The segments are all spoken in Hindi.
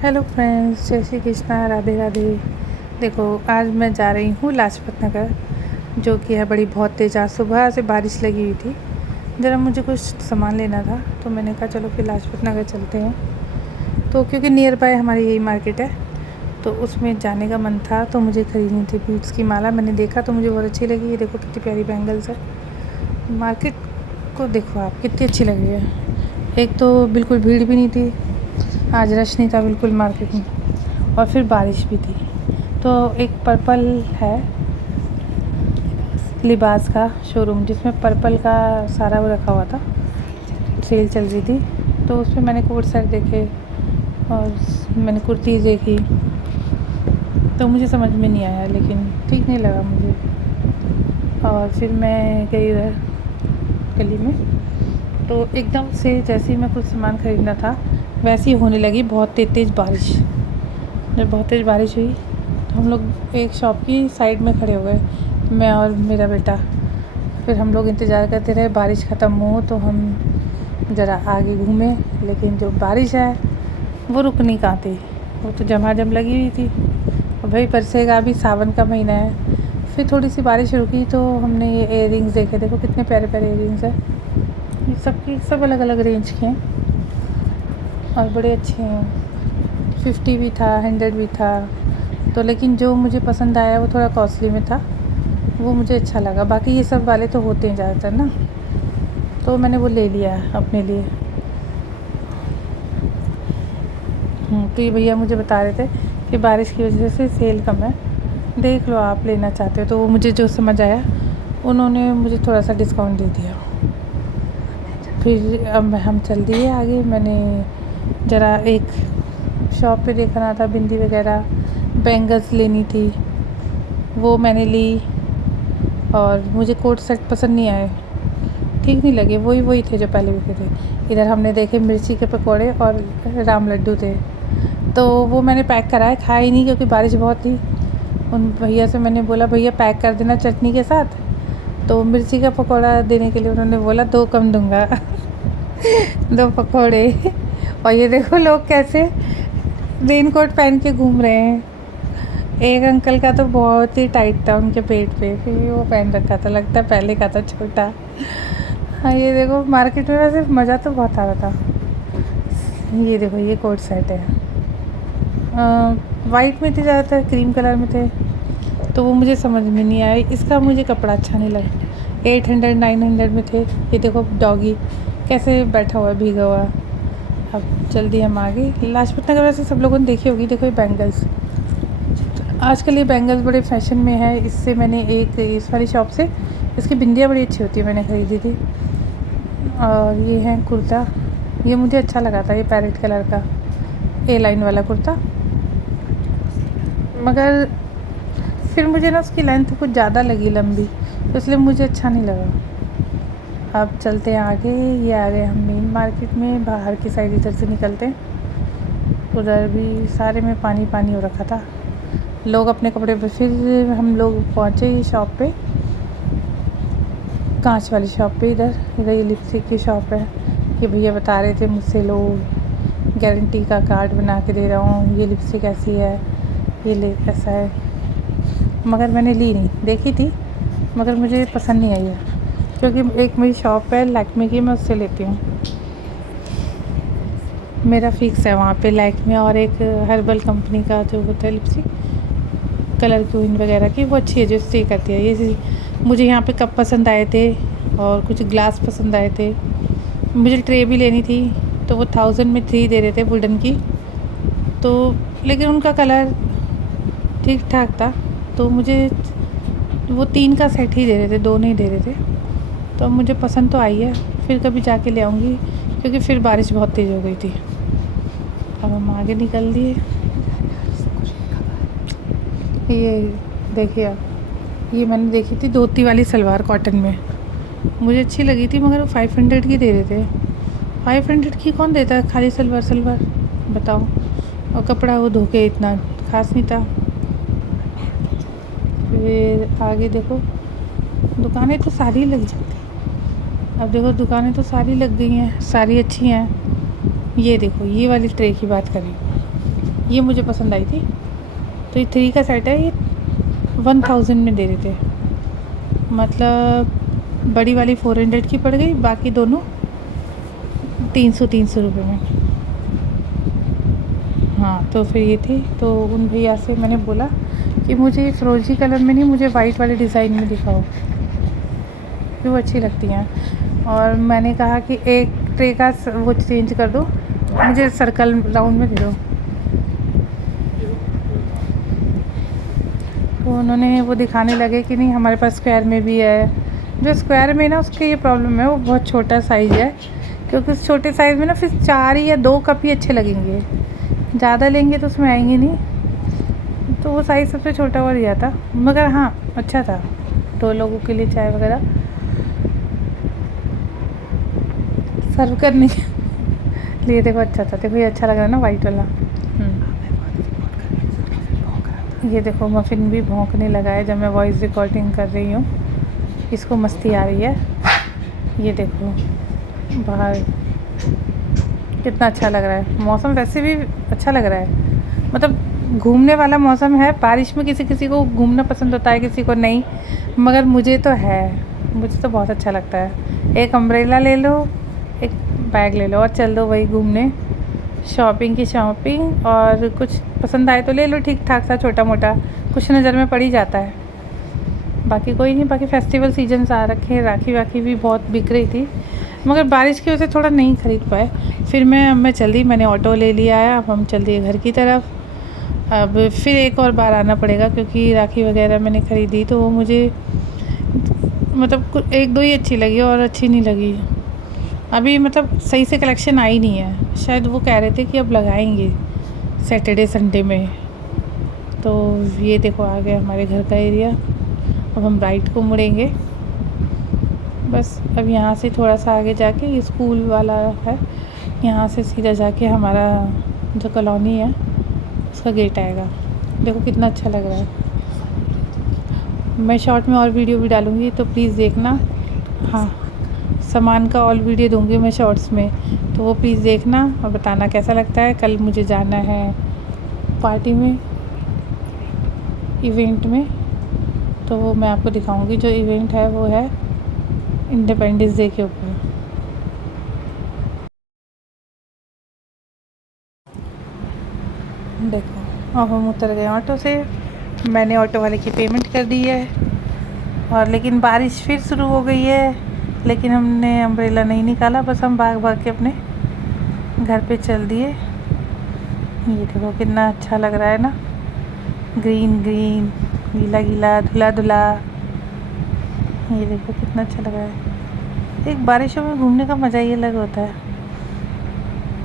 हेलो फ्रेंड्स, जय श्री कृष्णा, राधे राधे। देखो, आज मैं जा रही हूँ लाजपत नगर, जो कि है बड़ी बहुत तेज़। आज सुबह से बारिश लगी हुई थी। ज़रा मुझे कुछ सामान लेना था, तो मैंने कहा चलो फिर लाजपत नगर चलते हैं। तो क्योंकि नियर बाय हमारी यही मार्केट है, तो उसमें जाने का मन था। तो मुझे ख़रीदनी थी बीट्स की माला। मैंने देखा तो मुझे बहुत अच्छी लगी। ये देखो कितनी प्यारी बैंगल्स है। मार्केट को देखो आप, कितनी अच्छी लगी है। एक तो बिल्कुल भीड़ भी नहीं थी, आज रश नहीं था बिल्कुल मार्केट में, और फिर बारिश भी थी। तो एक पर्पल है लिबास का शोरूम, जिसमें पर्पल का सारा वो रखा हुआ था, सेल चल रही थी। तो उसमें मैंने कोट सेट देखे और मैंने कुर्तीज़ देखी, तो मुझे समझ में नहीं आया, लेकिन ठीक नहीं लगा मुझे। और फिर मैं गई उधर गली में, तो एकदम से जैसे ही मैं कुछ सामान ख़रीदना था, वैसे ही होने लगी बहुत तेज़ बारिश। जब बहुत तेज़ बारिश हुई तो हम लोग एक शॉप की साइड में खड़े हो गए, मैं और मेरा बेटा। फिर हम लोग इंतज़ार करते रहे बारिश ख़त्म हो तो हम ज़रा आगे घूमें, लेकिन जो बारिश है वो रुकनी कहाँ थी, वो तो झमाझम लगी हुई थी। और भाई बरसेगा, अभी सावन का महीना है। फिर थोड़ी सी बारिश रुकी तो हमने ये इयररिंग्स देखे। देखो कितने प्यारे प्यारे इयररिंग्स है। ये सब अलग अलग रेंज के हैं और बड़े अच्छे हैं। 50 भी था, 100 भी था। तो लेकिन जो मुझे पसंद आया वो थोड़ा कॉस्टली में था, वो मुझे अच्छा लगा। बाकी ये सब वाले तो होते हैं ज़्यादातर ना, तो मैंने वो ले लिया अपने लिए। तो ये भैया मुझे बता रहे थे कि बारिश की वजह से सेल कम है, देख लो आप लेना चाहते हो तो। वो मुझे जो समझ आया उन्होंने मुझे थोड़ा सा डिस्काउंट दे दिया। फिर अब हम चल दिए आगे। मैंने ज़रा एक शॉप पे देखना था, बिंदी वगैरह बैंगल्स लेनी थी, वो मैंने ली। और मुझे कोट सेट पसंद नहीं आए, ठीक नहीं लगे, वही थे जो पहले भी थे। इधर हमने देखे मिर्ची के पकोड़े और राम लड्डू थे, तो वो मैंने पैक कराए, खाए नहीं क्योंकि बारिश बहुत थी। उन भैया से मैंने बोला भैया पैक कर देना चटनी के साथ, तो मिर्ची का पकोड़ा देने के लिए उन्होंने बोला 2 कम दूँगा। 2 पकोड़े। और ये देखो लोग कैसे रेन कोट पहन के घूम रहे हैं। एक अंकल का तो बहुत ही टाइट था उनके पेट पे, फिर भी वो पहन रखा था, लगता है पहले का था छोटा। हाँ, ये देखो मार्केट में वैसे मज़ा तो बहुत आ रहा था। ये देखो ये कोट सेट है, वाइट में थे ज़्यादातर, क्रीम कलर में थे, तो वो मुझे समझ में नहीं आया। इसका मुझे कपड़ा अच्छा नहीं लगा। 800 900 में थे। ये देखो डॉगी कैसे बैठा हुआ है, भीगा हुआ। अब जल्दी हम आगे लाजपत नगर। वैसे सब लोगों ने देखी होगी। देखो ये बैंगल्स, आजकल ये बैंगल्स बड़े फैशन में है। इससे मैंने एक इस वाली शॉप से इसकी बिंदियाँ बड़ी अच्छी होती है, मैंने ख़रीदी थी। और ये है कुर्ता, ये मुझे अच्छा लगा था, ये पैरेट कलर का ए लाइन वाला कुर्ता। मगर फिर मुझे ना उसकी लेंथ कुछ ज़्यादा लगी, लंबी, तो इसलिए मुझे अच्छा नहीं लगा। अब चलते हैं आगे। ये आ गए हम मेन मार्केट में, बाहर की साइड इधर से निकलते हैं। उधर भी सारे में पानी पानी हो रखा था, लोग अपने कपड़े पे। फिर हम लोग पहुँचे ये शॉप पे, कांच वाली शॉप पे। इधर ये लिपस्टिक की शॉप है। ये भैया बता रहे थे मुझसे, लो गारंटी का कार्ड बना के दे रहा हूँ, ये लिपस्टिक ऐसी है, ये ले ऐसा है। मगर मैंने ली नहीं, देखी थी मगर मुझे पसंद नहीं आई है, क्योंकि एक मेरी शॉप है लैक्मे की, मैं उससे लेती हूँ। मेरा फिक्स है वहाँ पे लैक्मे, और एक हर्बल कंपनी का जो होता है लिपस्टिक, कलर क्वीन वगैरह की, वो अच्छी है जो स्टे करती है। ये मुझे यहाँ पे कप पसंद आए थे और कुछ ग्लास पसंद आए थे। मुझे ट्रे भी लेनी थी, तो वो 1000 में 3 दे रहे थे वुडन की, तो लेकिन उनका कलर ठीक ठाक था, तो मुझे वो 3 का सेट ही दे रहे थे, 2 नहीं दे रहे थे। तो मुझे पसंद तो आई है, फिर कभी जाके ले आऊँगी, क्योंकि फिर बारिश बहुत तेज़ हो गई थी। अब हम आगे निकल दिए। ये देखिए आप, ये मैंने देखी थी धोती वाली सलवार कॉटन में, मुझे अच्छी लगी थी, मगर वो 500 की दे रहे थे। 500 की कौन देता है खाली सलवार बताओ। और कपड़ा वो धो के इतना खास नहीं था। फिर आगे देखो दुकानें तो सारी लग जाती। अब देखो दुकानें तो सारी लग गई हैं, सारी अच्छी हैं। ये देखो ये वाली ट्रे की बात करें, ये मुझे पसंद आई थी। तो ये 3 का सेट है, ये 1000 में दे रहे थे, मतलब बड़ी वाली 400 की पड़ गई, बाकी दोनों 300 रुपये में। हाँ, तो फिर ये थी। तो उन भैया से मैंने बोला कि मुझे फ़िरोज़ी कलर में नहीं, मुझे वाइट वाले डिज़ाइन में दिखाओ, कि वो अच्छी लगती हैं। और मैंने कहा कि एक ट्रे का वो चेंज कर दो, मुझे सर्कल राउंड में दे दो। तो उन्होंने वो दिखाने लगे कि नहीं हमारे पास स्क्वायर में भी है। जो स्क्वायर में ना उसके ये प्रॉब्लम है, वो बहुत छोटा साइज़ है, क्योंकि उस छोटे साइज़ में ना फिर 4 या 2 कप ही अच्छे लगेंगे, ज़्यादा लेंगे तो उसमें आएंगे नहीं। तो वो साइज़ सबसे छोटा हुआ दिया था, मगर हाँ अच्छा था 2 लोगों के लिए चाय वगैरह सर्व करने के लिए। देखो अच्छा था, देखो ये अच्छा लग रहा है ना वाइट वाला। ये देखो मफ़िन भी भौंकने लगा है जब मैं वॉइस रिकॉर्डिंग कर रही हूँ, इसको मस्ती आ रही है। ये देखो बाहर कितना अच्छा लग रहा है, मौसम वैसे भी अच्छा लग रहा है, मतलब घूमने वाला मौसम है। बारिश में किसी किसी को घूमना पसंद होता है, किसी को नहीं, मगर मुझे तो है, मुझे तो बहुत अच्छा लगता है। एक अम्ब्रेला ले लो, एक बैग ले लो और चल दो वही घूमने, शॉपिंग की शॉपिंग, और कुछ पसंद आए तो ले लो, ठीक ठाक सा छोटा मोटा कुछ नज़र में पड़ ही जाता है। बाकी कोई नहीं, बाकी फेस्टिवल सीजन्स आ रखे हैं, राखी वाखी भी बहुत बिक रही थी, मगर बारिश की वजह से थोड़ा नहीं ख़रीद पाए। फिर मैं चल दी, मैंने ऑटो ले लिया है, अब हम चल दिए घर की तरफ। अब फिर एक और बार आना पड़ेगा, क्योंकि राखी वगैरह मैंने ख़रीदी तो वो मुझे मतलब 1-2 ही अच्छी लगी और अच्छी नहीं लगी। अभी मतलब सही से कलेक्शन आई नहीं है, शायद वो कह रहे थे कि अब लगाएंगे सैटरडे संडे में। तो ये देखो आ गया हमारे घर का एरिया, अब हम राइट को मुड़ेंगे बस। अब यहाँ से थोड़ा सा आगे जाके ये स्कूल वाला है, यहाँ से सीधा जाके हमारा जो कॉलोनी है उसका गेट आएगा। देखो कितना अच्छा लग रहा है। मैं शॉर्ट में और वीडियो भी डालूँगी, तो प्लीज़ देखना। हाँ, सामान का और वीडियो दूँगी मैं शॉर्ट्स में, तो वो प्लीज़ देखना और बताना कैसा लगता है। कल मुझे जाना है पार्टी में, इवेंट में, तो वो मैं आपको दिखाऊंगी। जो इवेंट है वो है इंडिपेंडेंस डे के ऊपर। देखो अब हम उतर गए ऑटो से, मैंने ऑटो वाले की पेमेंट कर दी है, और लेकिन बारिश फिर शुरू हो गई है, लेकिन हमने अम्ब्रेला नहीं निकाला, बस हम भाग भाग के अपने घर पे चल दिए। ये देखो कितना अच्छा लग रहा है ना, ग्रीन ग्रीन, गीला गीला, धुला धुला। ये देखो कितना अच्छा लग रहा है। एक बारिशों में घूमने का मज़ा ही अलग होता है,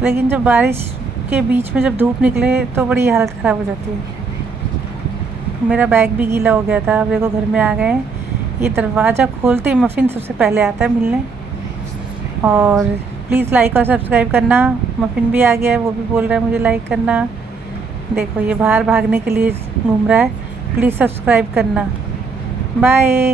लेकिन जब बारिश के बीच में जब धूप निकले तो बड़ी हालत ख़राब हो जाती है। मेरा बैग भी गीला हो गया था। अब देखो घर में आ गए हैं, ये दरवाज़ा खोलते ही मफ़िन सबसे पहले आता है मिलने। और प्लीज़ लाइक और सब्सक्राइब करना। मफ़िन भी आ गया है, वो भी बोल रहा है मुझे लाइक करना। देखो ये बाहर भागने के लिए घूम रहा है, प्लीज़ सब्सक्राइब करना। बाय।